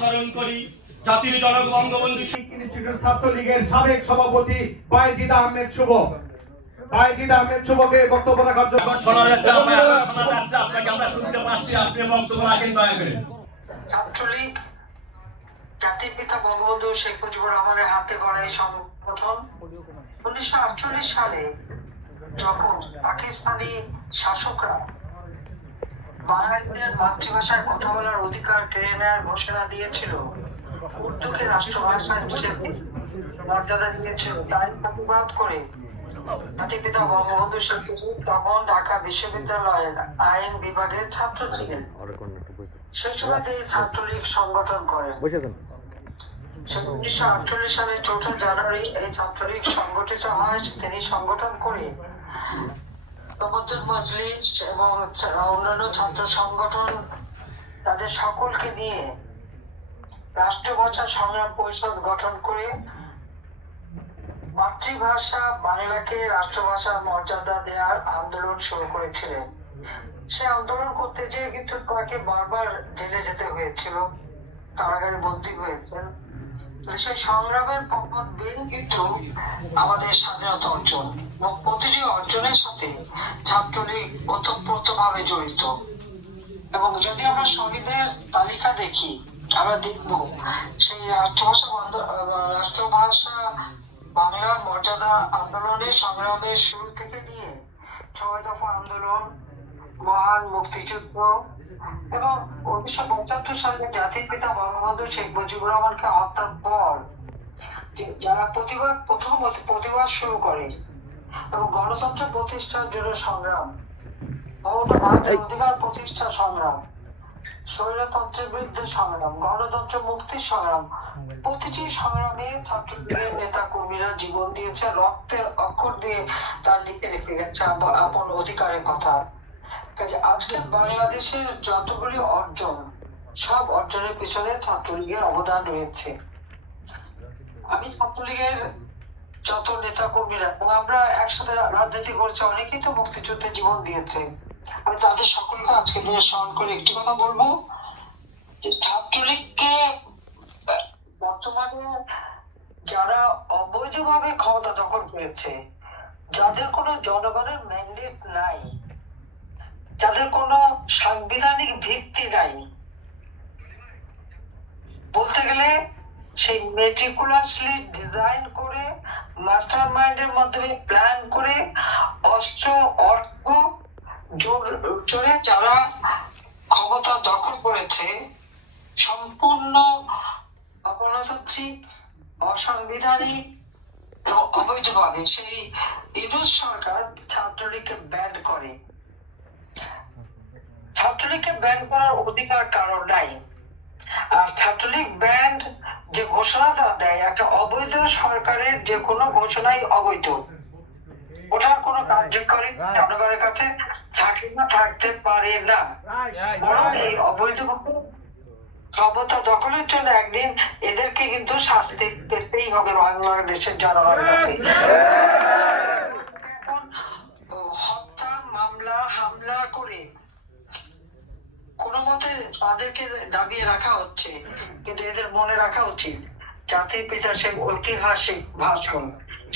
স্মরণ করি জাতির জনক বঙ্গবন্ধু ইনস্টিটিউট ছাত্রলীগের সাবেক সভাপতি বায়েজিদ আহমেদ শুভ। বায়েজিদ আহমেদ শুভকে বক্তব্য রাখার জন্য শোনা যাচ্ছে, আপনাকে আমরা শুনতে পাচ্ছি, আপনি বক্তব্য রাখেন দয়া করে। ছাত্রলীগ জাতির পিতা বঙ্গবন্ধু শেখ মুজিবুর রহমানের হাতে গড়া এই সংগঠন 1948 সালে যখন পাকিস্তানি শাসকরা বাঙালিদের মাতৃভাষায় কথা বলার অধিকার কেড়ে নেওয়ার ঘোষণা দিয়েছিল, উর্দুকে রাষ্ট্রভাষা হিসেবে মর্যাদা দিয়েছিল, তাই প্রতিবাদ করে জাতির পিতা বঙ্গবন্ধু শেখ মুজিব তখন ঢাকা বিশ্ববিদ্যালয়ের আইন বিভাগের ছাত্র ছিলেন। সেই সময় তিনি ছাত্রলীগ সংগঠন করেন। 1948 সালে 4 জানুয়ারি এই ছাত্রলীগ সংগঠিত হয়। তিনি সংগঠন করে তবজ্জুদ মজলিস এবং অন্যান্য ছাত্র সংগঠন তাদের সকলকে নিয়ে রাষ্ট্রভাষা সংগ্রাম পরিষদ গঠন করে মাতৃভাষা বাংলাকে রাষ্ট্রভাষার মর্যাদা দেওয়ার আন্দোলন শুরু করেছিলেন। সে আন্দোলন করতে যেয়ে কিন্তু তাকে বারবার জেলে যেতে হয়েছিল, কারাগারে বন্দী হয়েছেন। সেই সংগ্রামের পথ বেয়ে কিন্তু আমাদের স্বাধীনতা অর্জন এবং প্রতিটি অর্জনের সাথে ছাত্রলীগ ওতপ্রোতভাবে জড়িত। এবং যদি আমরা শহীদের তালিকা দেখি, আমরা দেখব সেই রাষ্ট্রভাষা বাংলার মর্যাদা আন্দোলনের সংগ্রামের শুরু থেকে নিয়ে 6 দফা আন্দোলন, মহান মুক্তিযুদ্ধ এবং 1975 সালে জাতির পিতা বঙ্গবন্ধু শেখ মুজিবুর রহমানকে হত্যার পর যারা প্রতিবাদ শুরু করে এবং গণতন্ত্র প্রতিষ্ঠার জন্য সংগ্রাম, অধিকার প্রতিষ্ঠা সংগ্রাম, স্বৈরতন্ত্রের বিরুদ্ধে সংগ্রাম, গণতন্ত্র মুক্তির সংগ্রাম, প্রতিটি সংগ্রামে ছাত্রলীগের নেতা কর্মীরা জীবন দিয়েছে, রক্তের অক্ষর দিয়ে তার লিখে রেখে গেছে আপন অধিকারের কথা। আজকের বাংলাদেশের যতগুলি অর্জন, সব অর্জনের পিছনে ছাত্রলীগের অবদান রয়েছে। আমি ছাত্রলীগের যত নেতা কর্মীরা এবং আমরা একসাথে রাজনীতি করছি, অনেকেই তো মুক্তিযুদ্ধে জীবন দিয়েছে। আমি তাদের সকলকে আজকে দিনে স্মরণ করে একটি কথা বলবো যে ছাত্রলীগকে বর্তমানে যারা অবৈধভাবে ক্ষমতা দখল করেছে, যাদের কোনো জনগণের ম্যান্ডেট নাই, যাদের কোনো সাংবিধানিক ভিত্তি নাই, বলতে গেলে সেই মেটিকুলাসলি ডিজাইন করে মাস্টার মাইন্ডের মাধ্যমে প্ল্যান করে অস্ত্র অর্থ জোরে যারা ক্ষমতা দখল করেছে, সম্পূর্ণ অগণতান্ত্রিক, অসাংবিধানিক এবং অবৈধভাবে সেই ইউনূস সরকার ছাত্রলীগকে ব্যান করে। ছাত্রলীগকে ব্যান করার অধিকার কারণ নাই। আর ছাত্রলীগ ব্যান্ড যে ঘোষণাটা দেয়, একটা অবৈধ সরকারের যে কোনো ঘোষণাই অবৈধ, ওটার কোনো কার্যকরী জনগণের কাছে থাকে না, থাকতে পারে না। বরং এই অবৈধ ক্ষমতা দখলের জন্য একদিন এদেরকে কিন্তু শাস্তি পেতেই হবে বাংলাদেশের জনগণের কাছে। এখন হত্যা মামলা হামলা করে কোন মতে তাদেরকে দাবিয়ে রাখা হচ্ছে, কিন্তু এদের মনে রাখা উচিত জাতির পিতা সেই ঐতিহাসিক ভাষণ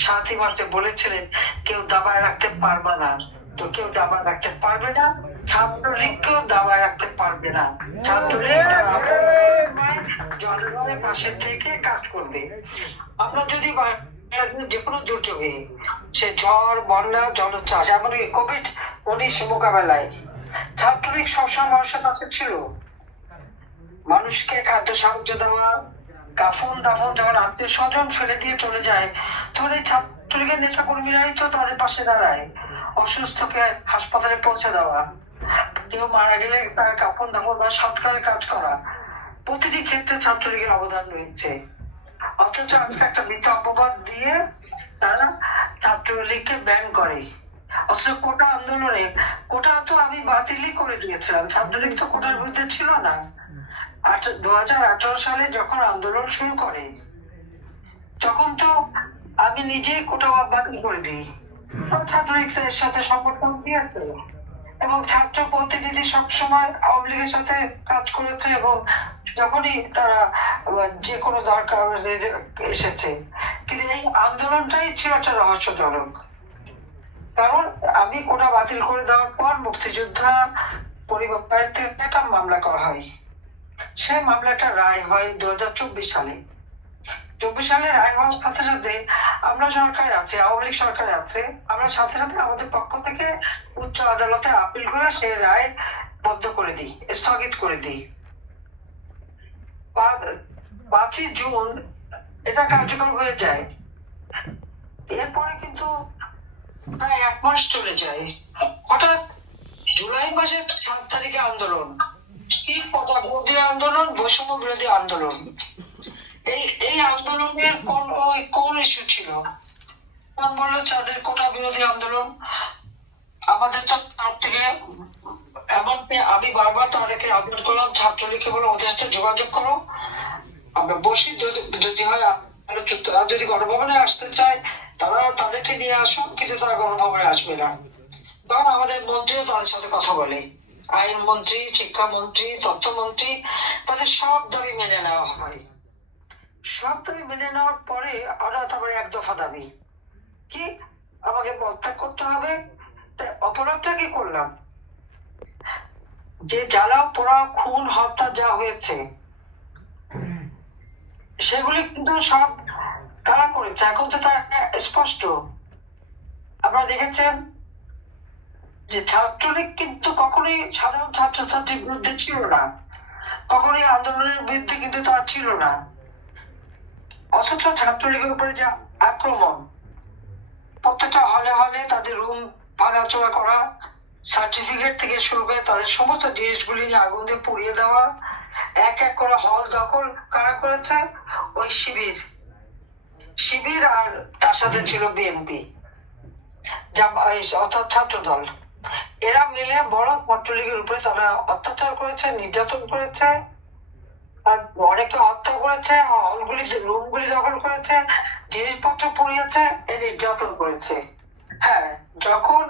7 মার্চে বলেছিলেন, কেউ দাবায় রাখতে পারবে না, তো কেউ দাবায় রাখতে পারবে না, ছাত্রলীগকেও দাবায় রাখতে পারবে না। ছাত্রলীগ জনগণের পাশে থেকে কাজ করবে। আমরা যদি যে কোনো দুর্যোগে, সে ঝড়, বন্যা, জলোচ্ছ্বাস, এমনকি COVID-19 মোকাবেলায় ছাত্রলীগ সবসময় মানুষের পাশে ছিল। মানুষকে খাদ্য সাহায্য দেওয়া, কাফন দাফন, যখন আত্মীয় স্বজন ফেলে দিয়ে চলে যায়, তখন এই ছাত্রলীগের নেতা কর্মীরাই তো তাদের পাশে দাঁড়ায়। অসুস্থকে হাসপাতালে পৌঁছে দেওয়া, কেউ মারা গেলে তার কাফন দাফন বা সৎকারের কাজ করা, প্রতিটি ক্ষেত্রে ছাত্রলীগের অবদান রয়েছে। অথচ আজকে একটা মিথ্যা অপবাদ দিয়ে তারা ছাত্র ছাত্রলীগকে ব্যান করে। অথচ কোটা আন্দোলনে কোটা তো আমি বাতিলই করে দিয়েছিলাম, ছাত্রলীগ তো কোটার বিরুদ্ধে ছিল না। 2018 সালে যখন আন্দোলন শুরু করে তখন তো আমি নিজেই কোটা বাতিল করে দিই। ছাত্রলীগের সাথে সমর্থন দিয়েছে এবং ছাত্র প্রতিনিধি সবসময় আওয়ামী লীগের সাথে কাজ করেছে এবং যখনই তারা যে কোনো দরকার এসেছে। কিন্তু এই আন্দোলনটাই ছিল একটা রহস্যজনক, কারণ আমি কোটা বাতিল করে দেওয়ার পর মুক্তিযোদ্ধা পরিবারের থেকে একটা মামলা করা হয়। সেই মামলাটা রায় হয় 2024 সালে। 24 সালে রায় হওয়ার সাথে সাথে আমরা সরকারে আছি, আওয়ামী লীগ সরকারে আছে, আমরা সাথে সাথে আমাদের পক্ষ থেকে উচ্চ আদালতে আপিল করে সেই রায় বন্ধ করে দিই, স্থগিত করে দিই। 5ই জুন এটা কার্যকর হয়ে যায়। এরপরে কিন্তু প্রায় 1 মাস চলে যায়। হঠাৎ জুলাই মাসের 7 তারিখে আন্দোলন, কি কোটা বিরোধী আন্দোলন, বৈষম্য বিরোধী আন্দোলন। এই আন্দোলনের কোন ইস্যু ছিল? কোন বললো তাদের কোটা বিরোধী আন্দোলন? আমাদের তো তার থেকে এমনকি আমি বারবার তাদেরকে আবেদন করলাম, ছাত্রলীগকে বলে ওদের সাথে যোগাযোগ করো, আমরা বসি, যদি হয় যদি গণভবনে আসতে চায় তারা তাদেরকে নিয়ে আসুন, কিন্তু তারা গণভবনে আসবে না। কারণ আমাদের মন্ত্রীও তাদের সাথে কথা বলে, আইনমন্ত্রী, শিক্ষামন্ত্রী, তথ্যমন্ত্রী, তাদের সব দাবি মেনে নেওয়া হয়। সব দাবি মেনে নেওয়ার পরে আমরা তারপরে 1 দফা দাবি কি আমাকে পদত্যাগ করতে হবে। তাই অপরাধটা কি করলাম? যে জ্বালাও পোড়া খুন হত্যা যা হয়েছে সেগুলি কিন্তু সব কারা করেছে এখন তো তা স্পষ্ট। আপনারা দেখেছেন যে ছাত্রলীগ কিন্তু কখনোই সাধারণ ছাত্রছাত্রীর বিরুদ্ধে ছিল না, কখনোই আন্দোলনের বিরুদ্ধে কিন্তু তা ছিল না। অথচ ছাত্রলীগের উপরে যে আক্রমণ, প্রত্যেকটা হলে হলে তাদের রুম ভাঙাচোরা করা, সার্টিফিকেট থেকে শুরু করে তাদের সমস্ত জিনিসগুলি নিয়ে আগুন দিয়ে পুড়িয়ে দেওয়া, এক এক করে হল দখল কারা করেছে? ওই শিবির আর তার সাথে ছিল বিএনপি, অর্থাৎ ছাত্র দল। এরা মিলে বড় ছাত্রলীগের উপরে তারা অত্যাচার করেছে, নির্যাতন করেছে, অনেকে হত্যা করেছে, হলগুলি রুমগুলি দখল করেছে, জিনিসপত্র পুড়িয়েছে, এই নির্যাতন করেছে। হ্যাঁ, যখন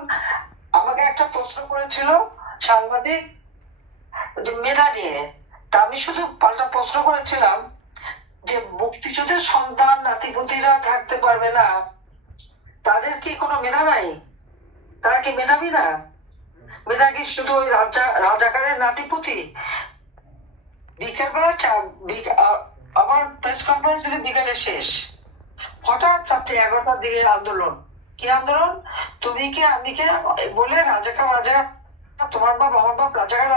আমাকে একটা প্রশ্ন করেছিল সাংবাদিক যে মেধা নিয়ে, তা আমি শুধু পাল্টা প্রশ্ন করেছিলাম যে মুক্তিযুদ্ধের সন্তান নাতিপুতিরা থাকতে পারবে না, তাদের কি কোনো মেধা নাই? তারা কি মেধাবী না? মেধা কি শুধু ওই রাজাকারের নাতিপুতি? বিকেলবেলা আবার প্রেস কনফারেন্স বিকালে শেষ, হঠাৎ 11টার দিকে আন্দোলন। কি আন্দোলন? তুমি কে আমি কে বলে রাজাকার, তোমার বাপ আমার বাপ রাজাকার।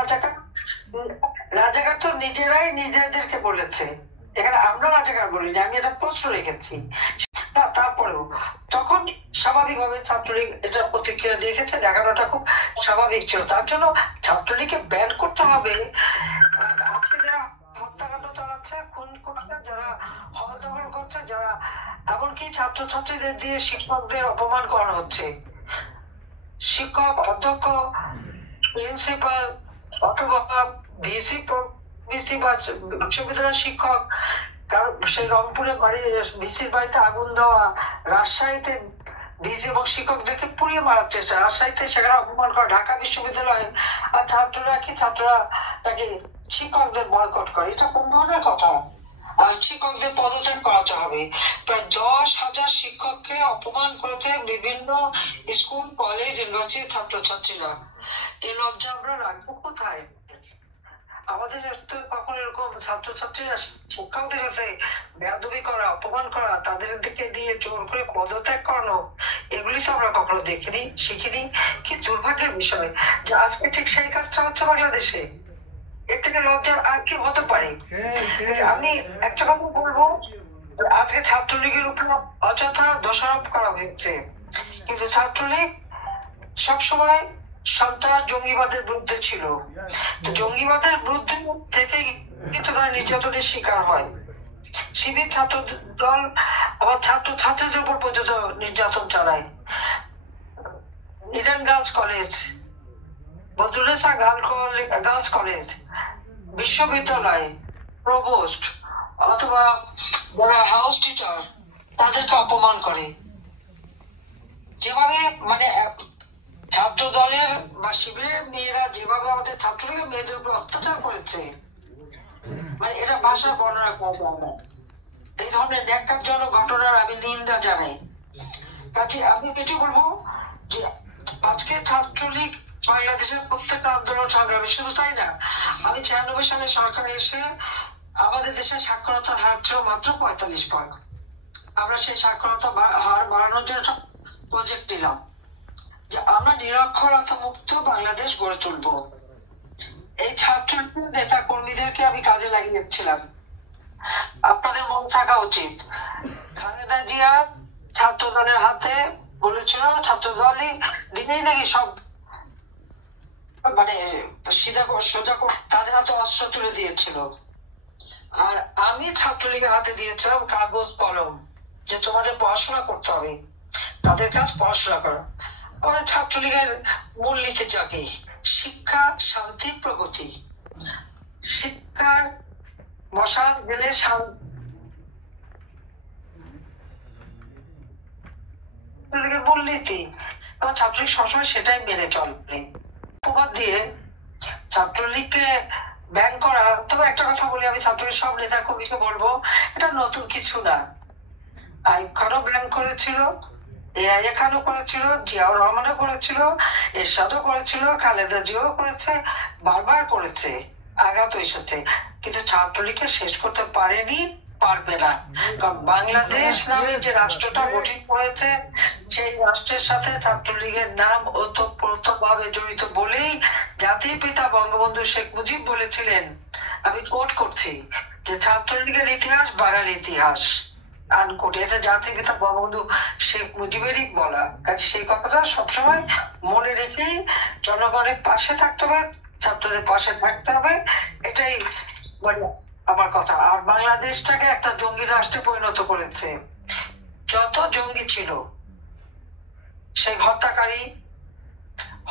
রাজাকার তো নিজেরাই নিজেদেরকে বলেছে, এখানে আমরা রাজাকার বলিনি, আমি এটা প্রশ্ন রেখেছি। তারপরেও তখন স্বাভাবিকভাবে ছাত্রলীগ এটা প্রতিক্রিয়া দেখেছে, দেখানোটা খুব স্বাভাবিক ছিল। তার জন্য ছাত্রলীগকে ব্যান করতে হবে। আজকে যারা হত্যাকাণ্ড চালাচ্ছে, খুন করছে, যারা হল দখল করছে, যারা এমনকি ছাত্রছাত্রীদের দিয়ে শিক্ষকদের অপমান করা হচ্ছে, শিক্ষক, অধ্যক্ষ, প্রিন্সিপাল অথবা ভিসি বা বিশ্ববিদ্যালয়ের শিক্ষক, কারণ সেই রংপুরে বাড়ি ভিসির বাড়িতে আগুন দেওয়া, রাজশাহীতে ভিসি এবং শিক্ষকদেরকে পুড়িয়ে মারার চেষ্টা, রাজশাহীতে সেখানে অপমান করা, ঢাকা বিশ্ববিদ্যালয়ে আর ছাত্ররা নাকি শিক্ষকদের বয়কট করে। এটা কোন ধরনের কথা? আর শিক্ষকদের পদত্যাগ করাতে হবে। প্রায় 10,000 শিক্ষককে অপমান করেছে বিভিন্ন স্কুল, কলেজ, ইউনিভার্সিটির ছাত্রছাত্রীরা। এই লজ্জা আমরা রাখবো কোথায়? আমাদের কখন এরকম ছাত্রছাত্রীরা শিক্ষকদের সাথে বেয়াদবি করা, অপমান করা, তাদেরকে দিয়ে জোর করে পদত্যাগ করানো, এগুলি তো আমরা কখনো দেখিনি, শিখিনি। কি দুর্ভাগ্যের বিষয় যে আজকে ঠিক সেই কাজটা হচ্ছে বাংলাদেশে। এর থেকে লজ্জার আর কি হতে পারে? আমি একটা কথা বলবো, আজকে ছাত্রলীগের উপর অযথা দোষারোপ করা হয়েছে, কিন্তু ছাত্রলীগ সবসময় সন্ত্রাস জঙ্গিবাদের বিরুদ্ধে ছিল। জঙ্গিবাদের বিরুদ্ধে থেকে কিন্তু তারা নির্যাতনের শিকার হয়। শিবির ছাত্র দল আবার ছাত্রছাত্রীদের উপর পর্যন্ত নির্যাতন চালায়। Eden girls college, Badrunnesa girls college, বিশ্ববিদ্যালয় প্রভোস্ট অথবা যারা হাউস টিচার তাদেরকে অপমান করে। যেভাবে মানে ছাত্র দলের বা শিবিরের মেয়েরা যেভাবে আমাদের ছাত্রলীগের মেয়েদের উপর অত্যাচার করেছে, মানে এটা ভাষায় বর্ণনা করা যায় না। এই ধরনের ন্যাক্কারজনক ঘটনার আমি নিন্দা জানাই। কাজে আমি এটি বলবো যে আজকে ছাত্রলীগ বাংলাদেশের প্রত্যেকটা আন্দোলন সংগ্রামে, শুধু তাই না, আমি 96 সালে সরকারে এসে আমাদের দেশের সাক্ষরতার হার ছিল মাত্র 45%। আমরা সেই সাক্ষরতা হার বাড়ানোর জন্য প্রজেক্ট নিলাম যে আমরা নিরক্ষরতা মুক্ত বাংলাদেশ গড়ে তুলবো। এই ছাত্র নেতা কর্মীদেরকে আমি কাজে লাগিয়েছিলাম। আপনাদের মনে থাকা উচিত, খালেদা জিয়া ছাত্র দলের হাতে বলেছিল, ছাত্র দলই দিনেই নাকি সব মানে সোজা তাদের হাতে অস্ত্র তুলে দিয়েছিল। আর আমি ছাত্রলীগের হাতে দিয়েছিলাম কাগজ কলম, যে তোমাদের পড়াশোনা করতে হবে, তাদের কাজ পড়াশোনা করা। আমাদের ছাত্রলীগের মূলনীতি জাগে শিক্ষা, শান্তি, প্রগতি। শিক্ষার মশাল গেলে ছাত্রলীগের মূলনীতি এবং ছাত্রলীগ সবসময় সেটাই মেনে চলবে। উপবাদ দিয়ে ছাত্রলীগকে ব্যান করা, তবে একটা কথা বলি, আমি ছাত্রলীগ সব নেতা কর্মীকে বলবো, এটা নতুন কিছু না। আইয়ুব খানও ব্যান করেছিল, এআইএ খানও করেছিল, জিয়াউর রহমানও করেছিল, এরশাদও করেছিল, খালেদা জিয়াও করেছে, বারবার করেছে, আঘাত এসেছে, কিন্তু ছাত্রলীগকে শেষ করতে পারেনি, পারবে না। কারণ বাংলাদেশ নামে যে রাষ্ট্রটা গঠিত হয়েছে, সেই রাষ্ট্রের সাথে ছাত্রলীগের নাম ওতপ্রোতভাবে জড়িত বলেই জাতির পিতা বঙ্গবন্ধু শেখ মুজিব বলেছিলেন, আমি কোট করছি, যে ছাত্রলীগের ইতিহাস বাঙালি ইতিহাস, আনকোট। এটা জাতির পিতা বঙ্গবন্ধু শেখ মুজিবেরই বলা। কাজে সেই কথাটা সবসময় মনে রেখেই জনগণের পাশে থাকতে হবে, ছাত্রদের পাশে থাকতে হবে, এটাই মানে আমার কথা। আর বাংলাদেশটাকে একটা জঙ্গি রাষ্ট্রে পরিণত করেছে। যত জঙ্গি ছিল, সেই হত্যাকারী,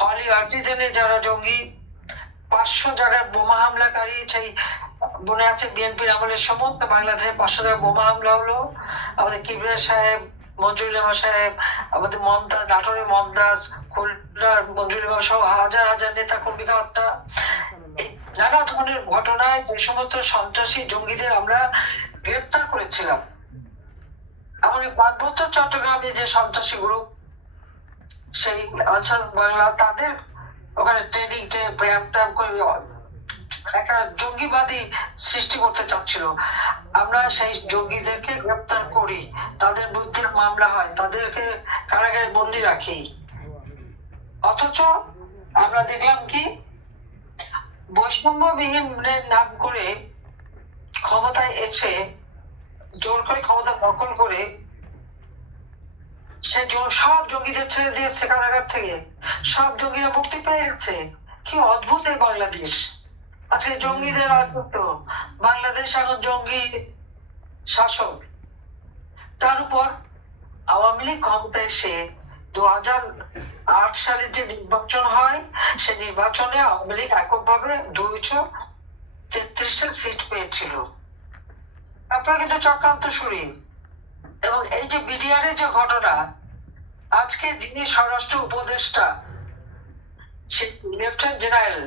হলি আর্টিজেনে যারা জঙ্গি, 500 জায়গায় বোমা হামলাকারী, সেই মনে আছে বিএনপির আমলের সমস্ত বাংলাদেশে 500 জায়গায় বোমা হামলা হলো। আমাদের কিবরিয়া সাহেব, মঞ্জুরুল সাহেব, আমাদের মমতাজ, নাটোরের মমতাজ, খুলনার মঞ্জুরুল সহ হাজার হাজার নেতা কর্মীকে হত্যা। এই নানা ধরনের ঘটনায় যে সমস্ত সন্ত্রাসী জঙ্গিদের আমরা গ্রেপ্তার করেছিলাম, এমনকি পার্বত্য চট্টগ্রামে যে সন্ত্রাসী গ্রুপ, সেই আনসার বাংলা, তাদের ওখানে ট্রেনিং ট্যাম্প করে একটা জঙ্গিবাদী সৃষ্টি করতে চাচ্ছিল। আমরা সেই জঙ্গিদেরকে গ্রেপ্তার করি, তাদের বিরুদ্ধে মামলা হয়, তাদেরকে কারাগারে বন্দি রাখি। অথচ আমরা দেখলাম কি, বৈষম্যবিহীন নাম করে ক্ষমতায় এসে জোর করে ক্ষমতা দখল করে সে সব জঙ্গিদের ছেড়ে দিয়েছে কারাগার থেকে, সব জঙ্গিরা মুক্তি পেয়ে গেছে। কি অদ্ভুত এই বাংলাদেশ! আজকে জঙ্গিদের রাজত্ব, বাংলাদেশ এখন জঙ্গি শাসন। তার উপর আওয়ামী লীগ ক্ষমতায় এসে 2008 সালে যে নির্বাচন হয়, সে নির্বাচনে আওয়ামী লীগ এককভাবে 233টা সিট পেয়েছিল। আপনারা কিন্তু চক্রান্ত শুনি। এবং এই যে বিডিআর এর যে ঘটনা, আজকে যিনি স্বরাষ্ট্র উপদেষ্টা, সে লেফটেন্যান্ট জেনারেল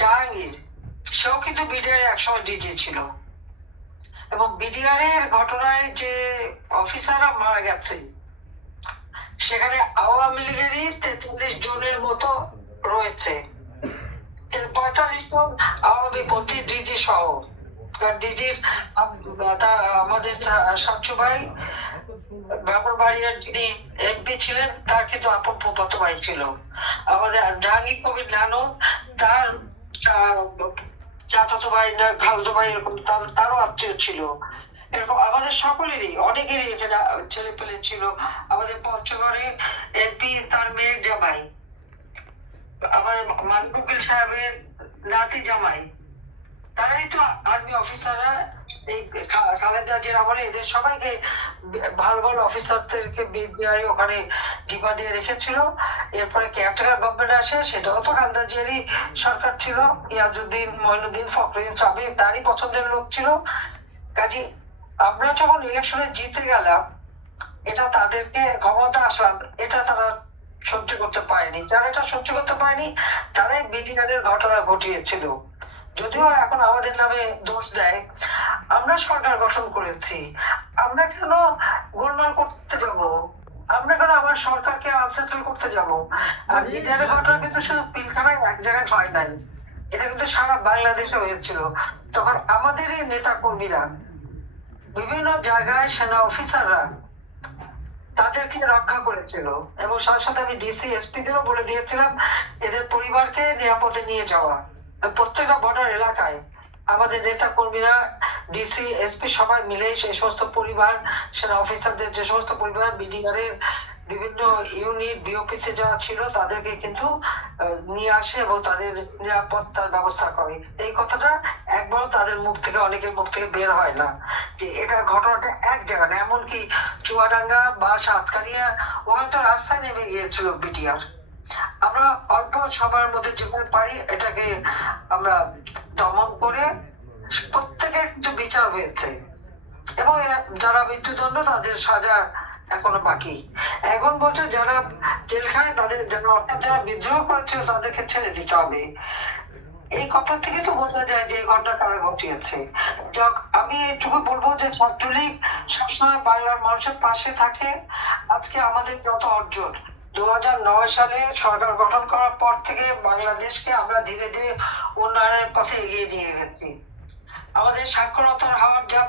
জাহাঙ্গীর, সেও কিন্তু বিডিআর একসময় ডিজি ছিল। এবং বিডিআর এর ঘটনায় যে অফিসাররা মারা গেছে, সেখানে আওয়ামী লীগেরই 43 জনের মতো রয়েছে, 45 জন আওয়ামী পন্থী ডিজি সহ। ডিজির আমাদের সাচ্চু ভাই, ব্রাহ্মণবাড়িয়ার যিনি এমপি ছিলেন, তার কিন্তু আপন ফুফাতো ভাই ছিল। আমাদের জাহাঙ্গীর কবির নানু, তার চাচাতো ভাই না খালাতো ভাই, এরকম তারও আত্মীয় ছিল। এরকম আমাদের সকলেরই, অনেকেরই এখানে ছেলে পেলে ছিল। আমাদের পঞ্চগড়ে এমপি তার মেয়ের জামাই, আমাদের মানকুকিল সাহেবের নাতি জামাই, তারাই তো আর্মি অফিসাররা এই খালেদা জিয়ার আমলে এদের সবাইকে ভালো ভালো অফিসারদেরকে বিডিআর ওখানে ডিপা দিয়ে রেখেছিল। এরপরে কেয়ারটেকার গভর্নমেন্ট আসে, সেটাও তো খালেদা জিয়ারই সরকার ছিল। ইয়াজউদ্দিন, মঈনুদ্দিন, ফখরুদ্দিন সাহেব তারই পছন্দের লোক ছিল। কাজে আমরা যখন ইলেকশনে জিতে গেলাম, এটা তাদেরকে ক্ষমতা আসলাম, এটা তারা সহ্য করতে পারেনি। যারা এটা সহ্য করতে পারেনি তারাই বিডিআর এর ঘটনা ঘটিয়েছিল। যদিও এখন আমাদের নামে দোষ দেয়, আমরা সরকার গঠন করেছি, আমরা কেন গোলমাল করতে যাব? আমরা কেন আমার সরকারকে আনসেটেল করতে যাব? আর বিডিআর এর ঘটনা কিন্তু শুধু পিলখানায় এক জায়গায় হয় নাই, এটা কিন্তু সারা বাংলাদেশে হয়েছিল। তখন আমাদেরই নেতা কর্মীরা বিভিন্ন জায়গায় সেনা অফিসাররা তাদেরকে রক্ষা করেছিল, এবং সাথে সাথে আমি ডিসি এসপি দেরও বলে দিয়েছিলাম এদের পরিবারকে নিরাপদে নিয়ে যাওয়া। প্রত্যেকটা বর্ডার এলাকায় আমাদের নেতা কর্মীরা, ডিসি এসপি সবাই মিলে সেই সমস্ত পরিবার, সেনা অফিসারদের যে সমস্ত পরিবার বিডিআর এর বিভিন্ন ইউনিট বিওপিতে যারা ছিল তাদেরকে কিন্তু নিয়ে আসে এবং তাদের নিরাপত্তার ব্যবস্থা করে। এই কথাটা একবারও তাদের মুখ থেকে, অনেকের মুখ থেকে বের হয় না যে এটা ঘটনাটা এক জায়গায় না। এমনকি চুয়াডাঙ্গা বা সাতকানিয়া ওখানে তো রাস্তায় নেমে গিয়েছিল বিডিআর। আমরা অল্প সময়ের মধ্যে যেভাবে পারি এটাকে আমরা দমন করে প্রত্যেকের কিন্তু বিচার হয়েছে, এবং যারা মৃত্যুদণ্ড তাদের সাজা এখনো বাকি। এখন বলছে যারা জেলখানায় তাদের, যারা অর্থাৎ যারা বিদ্রোহ করেছিল তাদেরকে ছেড়ে দিতে হবে। এই কথা থেকে তো বোঝা যায় যে এই ঘটনা কারা ঘটিয়েছে। যাক, আমি এইটুকু বলবো যে ছাত্রলীগ সবসময় বাংলার মানুষের পাশে থাকে। আজকে আমাদের যত অর্জন, 2009 সালে সরকার গঠন করার পর থেকে বাংলাদেশকে আমরা ধীরে ধীরে উন্নয়নের পথে এগিয়ে নিয়ে গেছি। আমাদের সাক্ষরতার হার যা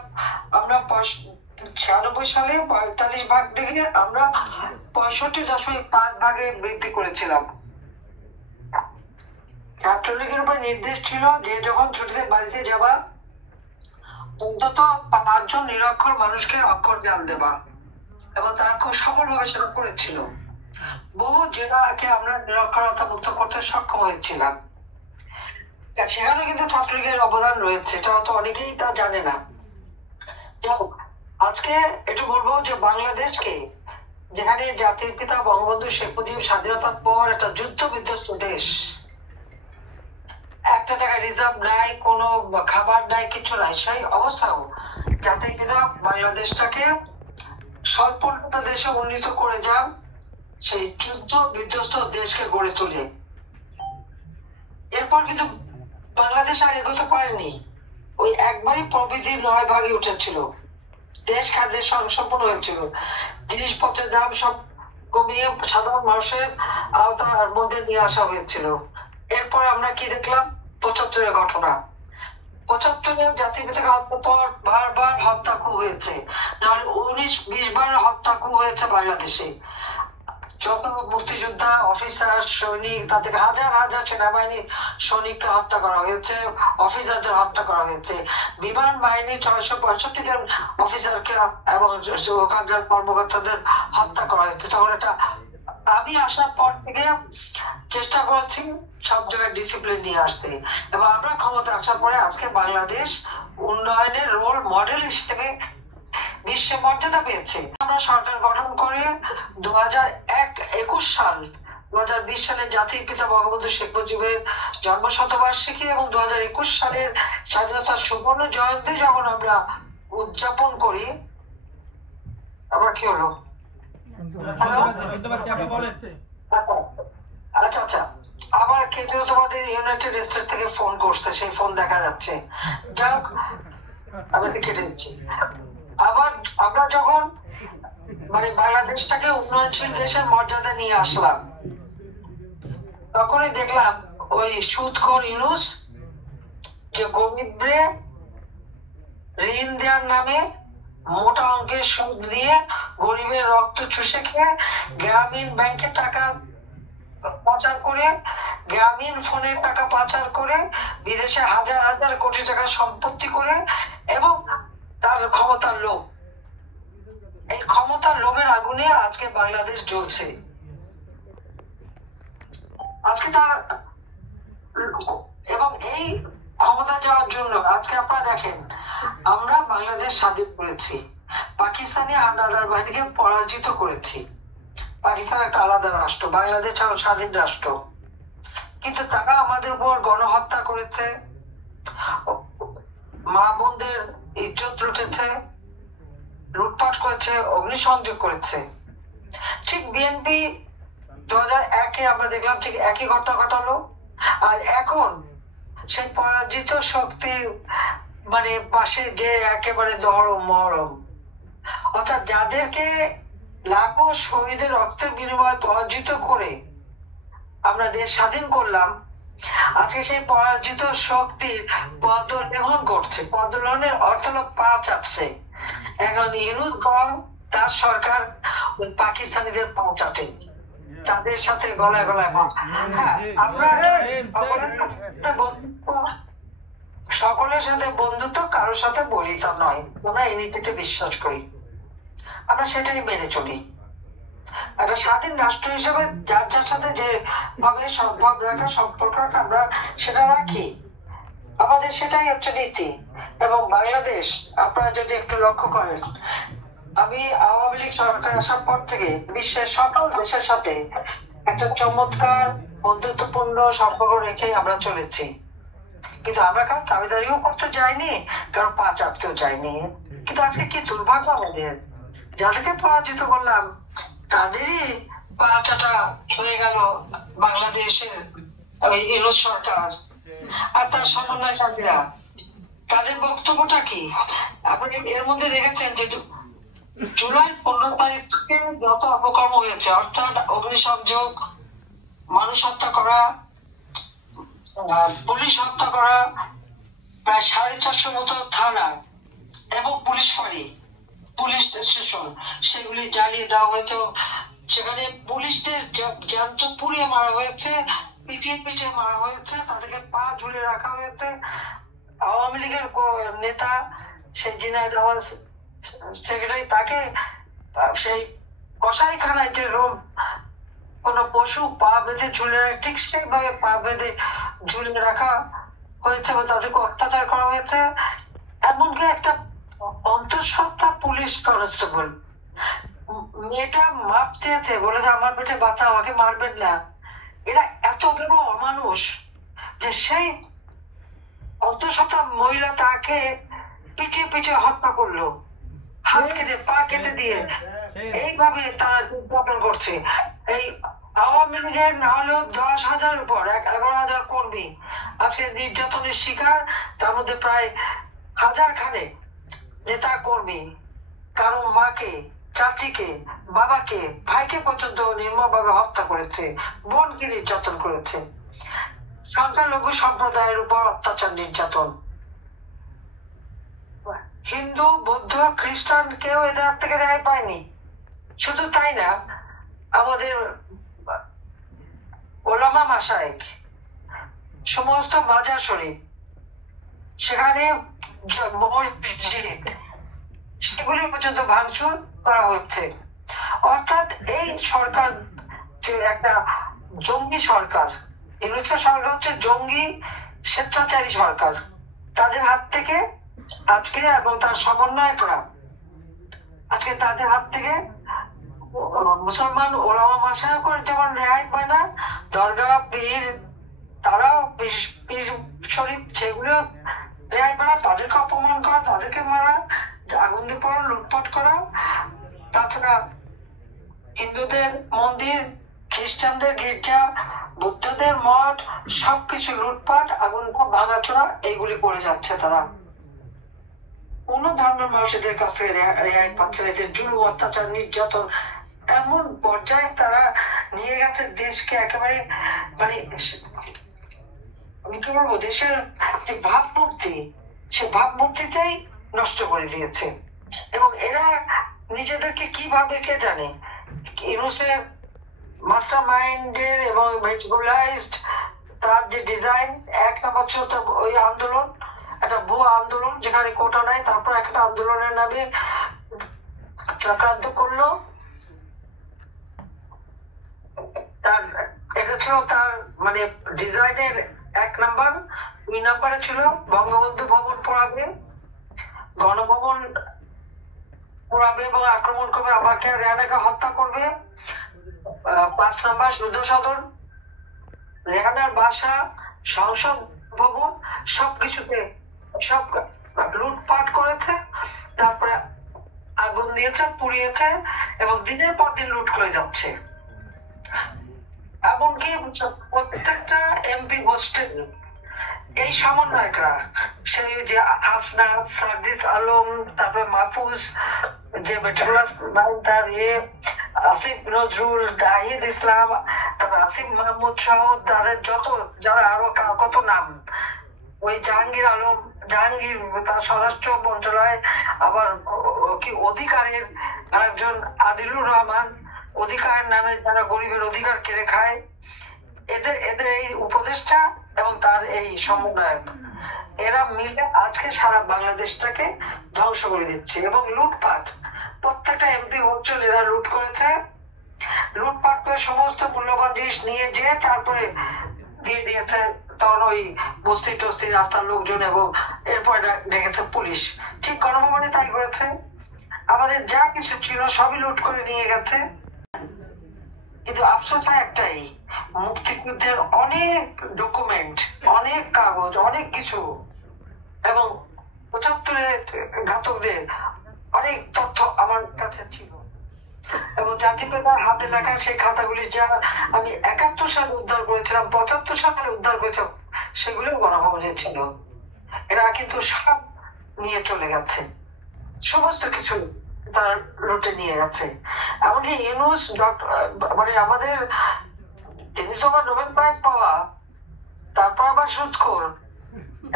আমরা 96 সালে 45 ভাগ থেকে আমরা 65.5 ভাগে বৃদ্ধি করেছিলাম। ছাত্রলীগের উপর নির্দেশ ছিল যে যখন ছুটিতে বাড়িতে যাবা অন্তত 5 জন নিরক্ষর মানুষকে অক্ষর জ্ঞান দেবা, এবং তারা খুব সফলভাবে সেটা করেছিল। বহু জেলাকে আমরা নিরক্ষরতা মুক্ত করতে সক্ষম হয়েছিলাম। সেখানে কিন্তু ছাত্রলীগের অবদান রয়েছে, এটা হয়তো অনেকেই তা জানে না। আজকে একটু বলবো যে বাংলাদেশকে, যেখানে জাতির পিতা বঙ্গবন্ধু শেখ মুজিব স্বাধীনতার পর একটা যুদ্ধ বিধ্বস্ত দেশ, একটা টাকা রিজার্ভ নাই, কোনো খাবার নাই, কিছু নাই, সেই অবস্থাও জাতির পিতা বাংলাদেশটাকে স্বল্পোন্নত দেশে উন্নীত করে যান, সেই যুদ্ধ বিধ্বস্ত দেশকে গড়ে তোলে। এরপর কিন্তু বাংলাদেশ আর এগোতে পারেনি, ওই একবারই প্রবৃদ্ধির 9 ভাগে উঠেছিল, দেশ খাদ্যের সম্পূর্ণ হয়েছিল, জিনিসপত্রের দাম সব কমিয়ে সাধারণ মানুষের আওতার মধ্যে নিয়ে আসা হয়েছিল। এরপর আমরা কি দেখলাম? 75-এর ঘটনা। 75-এ জাতির পিতাকে হত্যার পর বারবার হত্যা খুব হয়েছে, নাহলে 19-20 বার হত্যা খুব হয়েছে বাংলাদেশে। যত মুক্তিযোদ্ধা, অফিসার, সৈনিক, তাদের হাজার হাজার সেনাবাহিনীর সৈনিককে হত্যা করা হয়েছে, অফিসারদের হত্যা করা হয়েছে, বিমান বাহিনী 665 জন অফিসারকে এবং ওখানকার কর্মকর্তাদের হত্যা করা হয়েছে। তখন এটা আমি আসার পর থেকে চেষ্টা করছি সব জায়গায় ডিসিপ্লিন নিয়ে আসতে, এবং আমরা ক্ষমতা আসার পরে আজকে বাংলাদেশ উন্নয়নের রোল মডেল হিসেবে বিশ্বে মর্যাদা পেয়েছে। আমরা সরকার গঠন করে 2021 সাল 2020 সালে জাতির পিতা বঙ্গবন্ধু শেখ মুজিবের জন্ম শতবার্ষিকী এবং 2021 সালের স্বাধীনতার সুবর্ণ জয়ন্তী যখন আমরা উদযাপন করি, আবার কি হলো? আচ্ছা আচ্ছা, আবার কিন্তু তোমাদের ইউনাইটেড স্টেট থেকে ফোন করছে, সেই ফোন দেখা যাচ্ছে। যাক, আমি কেটে দিচ্ছি। আবার আমরা যখন মানে বাংলাদেশটাকে উন্নয়নশীল দেশের মর্যাদা নিয়ে আসলাম, তখনই দেখলাম ওই সুদখোর ইউনূস যে গরিবরে ঋণ দেওয়ার নামে মোটা অঙ্কের সুদ দিয়ে গরিবের রক্ত চুষে খেয়ে গ্রামীণ ব্যাংকে টাকা পাচার করে, গ্রামীণ ফোনের টাকা পাচার করে, বিদেশে হাজার হাজার কোটি টাকা সম্পত্তি করে, এবং তার ক্ষমতার লোভ, এই ক্ষমতার লোভের আগুনে আজকে বাংলাদেশ জ্বলছে। আজকে তার এবং এই ক্ষমতা যাওয়ার জন্য আজকে আপনারা দেখেন, আমরা বাংলাদেশ স্বাধীন করেছি, পাকিস্তানি হানাদার বাহিনীকে পরাজিত করেছি। পাকিস্তান একটা আলাদা রাষ্ট্র, বাংলাদেশ হলো স্বাধীন রাষ্ট্র, কিন্তু তারা আমাদের উপর গণহত্যা করেছে, মা বোনদের ইজ্জত লুটেছে, লুটপাট করেছে, অগ্নিসংযোগ করেছে। ঠিক বিএনপি 2001-এ আমরা দেখলাম ঠিক একই ঘটনা ঘটালো। আর এখন সেই পরাজিত শক্তির মানে পাশে যে একেবারে মহরম, অর্থাৎ যাদেরকে লাখো শহীদের রক্তের বিনিময়ে পরাজিত করে আমরা দেশ স্বাধীন করলাম, আজকে সেই পরাজিত শক্তির পদলেহন করছে। পদলেহনের অর্থ হলো পা চাপছে। এখন ইউনুস গং তার সরকার ওই পাকিস্তানিদের পা চাটে, তাদের সাথে গলায় গলায় হ্যাঁ, আমরা সকলের সাথে বন্ধুত্ব, কারোর সাথে বলিতা নয়, আমরা এই নীতিতে বিশ্বাস করি, আমরা সেটাই মেনে চলি। একটা স্বাধীন রাষ্ট্র হিসেবে যার যার সাথে যে ভাবে সম্ভব রাখা, সম্পর্ক রাখা, আমরা সেটা রাখি, আমাদের সেটাই হচ্ছে নীতি। এবং বাংলাদেশ আপনারা যদি একটু লক্ষ্য করেন, আমি আওয়ামী লীগ সরকার আসার পর থেকে বিশ্বের সকল দেশের সাথে একটা চমৎকার বন্ধুত্বপূর্ণ সম্পর্ক রেখে আমরা চলেছি, কিন্তু আমরা কারো দাবিদারিও করতে যাইনি, কারো পা চাপতেও যাইনি। কিন্তু আজকে কি দুর্ভাগ্য আমাদের, যাদেরকে পরাজিত করলাম তাদেরই পা চাটা হয়ে গেল বাংলাদেশের ওই ইউনুস সরকার আর তার সমন্বয়কারীরা। তাদের বক্তব্যটা কি আপনি এর মধ্যে দেখেছেন যে জুলাই 15 তারিখ থেকে যত অপকর্ম হয়েছে, অর্থাৎ অগ্নিসংযোগ, মানুষ হত্যা করা, পুলিশ হত্যা করা, প্রায় 450 মতো থানা এবং পুলিশ ফাঁড়ি, পুলিশ স্টেশন সেগুলি জ্বালিয়ে দেওয়া হয়েছে। সেখানে পুলিশদের জ্যান্ত পুড়িয়ে মারা হয়েছে, পিটিয়ে পিটিয়ে মারা হয়েছে, তাদেরকে পা ঝুলে রাখা হয়েছে। আওয়ামী লীগের নেতা সেই ঝিনাইদহ সেক্রেটারি, তাকে সেই কসাইখানায় যে রোগ কোন পশু পা বেঁধে ঝুলে রাখে, ঠিক সেইভাবে পা বেঁধে ঝুলে রাখা হয়েছে, তাদেরকে অত্যাচার করা হয়েছে। এমনকি একটা অন্তঃসত্ত্বা পুলিশ কনস্টেবল মেয়েটা মাপ চেয়েছে, বলেছে আমার পেটে বাচ্চা, আমাকে মারবেন না। এরা এত বড় অমানুষ যে সেই অন্তঃসত্ত্বা মহিলা তাকে পিটিয়ে পিটিয়ে হত্যা করলো, হাত কেটে পা কেটে দিয়ে। এইভাবে তারা নির্যাতন করছে। এই আওয়ামী লীগের না হলেও 10,000 উপর 11,000 কর্মী আজকে নির্যাতনের শিকার, তার মধ্যে প্রায় 1000 খানে নেতা কর্মী কারো মাকে, চাচিকে, বাবাকে, ভাইকে পর্যন্ত নির্মমভাবে হত্যা করেছে, বোনকে নির্যাতন করেছে। সংখ্যালঘু সম্প্রদায়ের উপর অত্যাচার, নির্যাতন। হিন্দু, বৌদ্ধ, খ্রিস্টান কেউ এদের হাত থেকে রেহাই পায়নি। শুধু তাই না, আমাদের ওলামা মাশায়েখ, সমস্ত মাজার শরীফ, সেখানে মসজিদ, সেগুলি পর্যন্ত ভাঙচুর করা হচ্ছে। অর্থাৎ এই সরকার যে একটা জঙ্গি সরকার, ইউনুসের সরকার হচ্ছে জঙ্গি স্বেচ্ছাচারী সরকার। তাদের হাত থেকে আজকে, এবং তার সমন্বয়করা আজকে তাদের হাত থেকে মুসলমান ওলামা মাশায়েখ যেমন রেহাই পায় না, দরগা, পীর, তারাও পীর শরীফ সেগুলো রেহাই পায় না। তাদেরকে অপমান করা, তাদেরকে মারা, আগুন দিয়ে পড়া, লুটপাট করা। তাছাড়া হিন্দুদের মন্দির, খ্রিস্টানদের গির্জা, বুদ্ধদের মঠ, সবকিছু লুটপাট, আগুন ভাঙাচোরা, এইগুলি করে যাচ্ছে তারা। কোন ধর্মের মানুষদের কাছ থেকে রেহাই পাচ্ছে না। এদের জুলুম, অত্যাচার, নির্যাতন এমন পর্যায়ে তারা নিয়ে গেছে দেশকে, একেবারে মানে আমি কি বলবো, দেশের যে ভাবমূর্তি, সে ভাবমূর্তিটাই নষ্ট করে দিয়েছে। এবং এরা নিজেদেরকে কিভাবে কে জানে, ইউনুসের মাস্টার মাইন্ডের এবং ভেজিবুলাইজড তার যে ডিজাইন, এক নম্বর ছিল ওই আন্দোলন, একটা ভুয়া আন্দোলন যেখানে কোটা নাই, তারপর একটা আন্দোলনের নামে চক্রান্ত করলো। তার এটা ছিল তার মানে ডিজাইনের 1 নাম্বার। 2 নম্বরে ছিল বঙ্গবন্ধু ভবন পোড়াবে, গণভবন পোড়াবে এবং আক্রমণ করবে, আমাকে রেহানাকে হত্যা করবে। 5 নম্বর যুদ্ধ সদন, রেহানার বাসা, সংসদ ভবন সবকিছুতে সব লুটপাট করেছে, তারপরে আগুন দিয়েছে, পুড়িয়েছে এবং দিনের পর দিন লুট করে যাচ্ছে। এমনকি প্রত্যেকটা এমপি হোস্টেল এই সমন্বয়করা, সেই যে হাসনা, সার্জিস আলম, তারপরে মাহফুজ, যে মেট্রোলাস তার আসিফ নজরুল, জাহিদ ইসলাম, তারপর আসিফ মাহমুদ সহ তাদের যত যারা আরো কত নাম, ওই জাহাঙ্গীর আলম, জাহাঙ্গীর তার স্বরাষ্ট্র মন্ত্রণালয়, আবার কি অধিকারের আরেকজন আদিলুর রহমান, অধিকারের নামে যারা গরিবের অধিকার কেড়ে খায়, এদের এদের এই উপদেষ্টা এবং তার এই সমন্বয়ক, এরা মিলে আজকে সারা বাংলাদেশটাকে ধ্বংস করে দিচ্ছে। এবং লুটপাট, প্রত্যেকটা এমপি হোস্টেল এরা লুট করেছে, লুটপাট করে সমস্ত মূল্যবান জিনিস নিয়ে যেয়ে তারপরে দিয়ে দিয়েছে তখন ওই বস্তি টস্তি রাস্তার লোকজন, এবং এরপরে ডেকেছে পুলিশ। ঠিক গণভবনে তাই করেছে, আমাদের যা কিছু ছিল সবই লুট করে নিয়ে গেছে। কিন্তু আফসোস একটাই, মুক্তিযুদ্ধের অনেক ডকুমেন্ট, অনেক কাগজ, অনেক কিছু এবং 75-এর ঘাতকদের অনেক তথ্য আমার কাছে ছিল, এবং জাতিপিতার হাতে লেখা সেই খাতাগুলি যা আমি 71 সালে উদ্ধার করেছিলাম, 75 সালে উদ্ধার করেছিলাম, সেগুলো গণভবনে ছিল। এরা কিন্তু সব নিয়ে চলে গেছে, সমস্ত কিছু তারা লুটে নিয়ে গেছে। এমনকি ইউনূস মানে আমাদের, তিনি তো আবার নোবেল প্রাইজ পাওয়া, তারপর আবার সুদখোর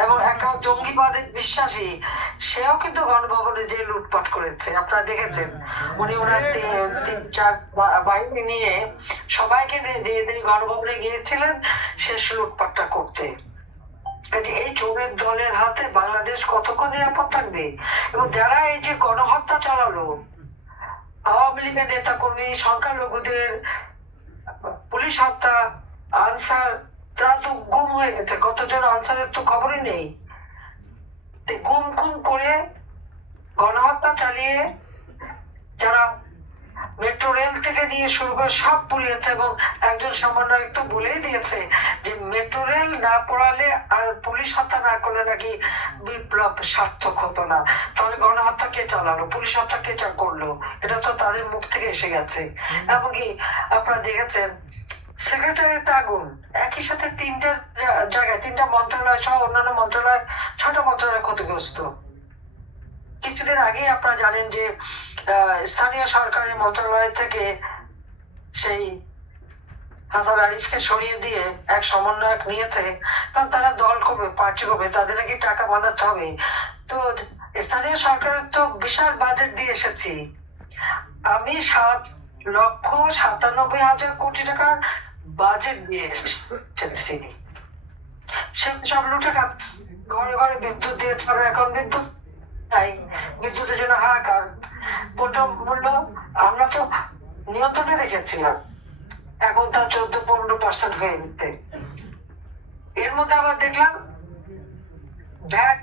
এবং একটা জঙ্গিবাদের বিশ্বাসী, সেও কিন্তু গণভবনে যে লুটপাট করেছে আপনারা দেখেছেন। উনি ওনার 3-4 বাহিনী নিয়ে সবাইকে দিয়ে তিনি গণভবনে গিয়েছিলেন শেষ লুটপাটটা করতে। এই চোরের দলের হাতে বাংলাদেশ কতক্ষণ নিরাপদ থাকবে? এবং যারা এই যে গণহত্যা চালালো, আওয়ামী লীগের নেতা কর্মী, সংখ্যালঘুদের পুলিশ হত্যা, আনসার তারা তো গুম হয়ে গেছে, কতজন আনসারের তো খবরই নেই। গুম খুন করে গণহত্যা চালিয়ে যারা মেট্রো রেল থেকে নিয়ে শুরু করে সব পুড়িয়েছে, এবং একজন সমন্বয়ক তো বলেই দিয়েছে যে মেট্রো রেল না পড়ালে আর পুলিশ হত্যা না করলে নাকি বিপ্লব সার্থক হতো না। তাহলে গণহত্যা কে চালালো, পুলিশ হত্যা কে করলো? এটা তো তাদের মুখ থেকে এসে গেছে। এমনকি আপনারা দেখেছেন সেক্রেটারিয়েট আগুন, একই সাথে 3টা জায়গায়, 3টা মন্ত্রণালয় সহ অন্যান্য মন্ত্রণালয়, 6টা মন্ত্রণালয় ক্ষতিগ্রস্ত। কিছুদিন আগে আপনারা জানেন যে স্থানীয় সরকারি মন্ত্রণালয় থেকে সেই হাসান আরিফকে সরিয়ে দিয়ে এক সমন্বয়ক নিয়েছে, কারণ তারা দল করবে, পার্টি করবে, তাদের নাকি টাকা বাঁধাতে হবে। তো স্থানীয় সরকারের তো বিশাল বাজেট দিয়ে এসেছি, আমি 7,97,000 কোটি টাকার বাজেট দিয়ে এসেছি, সে সব লুটে খাচ্ছে। ঘরে ঘরে বিদ্যুৎ দিয়েছে, এখন বিদ্যুৎ নাই, বিদ্যুতের জন্য হাহাকার। প্রথম মূল্য আমরা তো নিয়ন্ত্রণে রেখেছিলাম, এখন তা 14-15% হয়ে যেতে। এর মধ্যে আবার দেখলাম ভ্যাট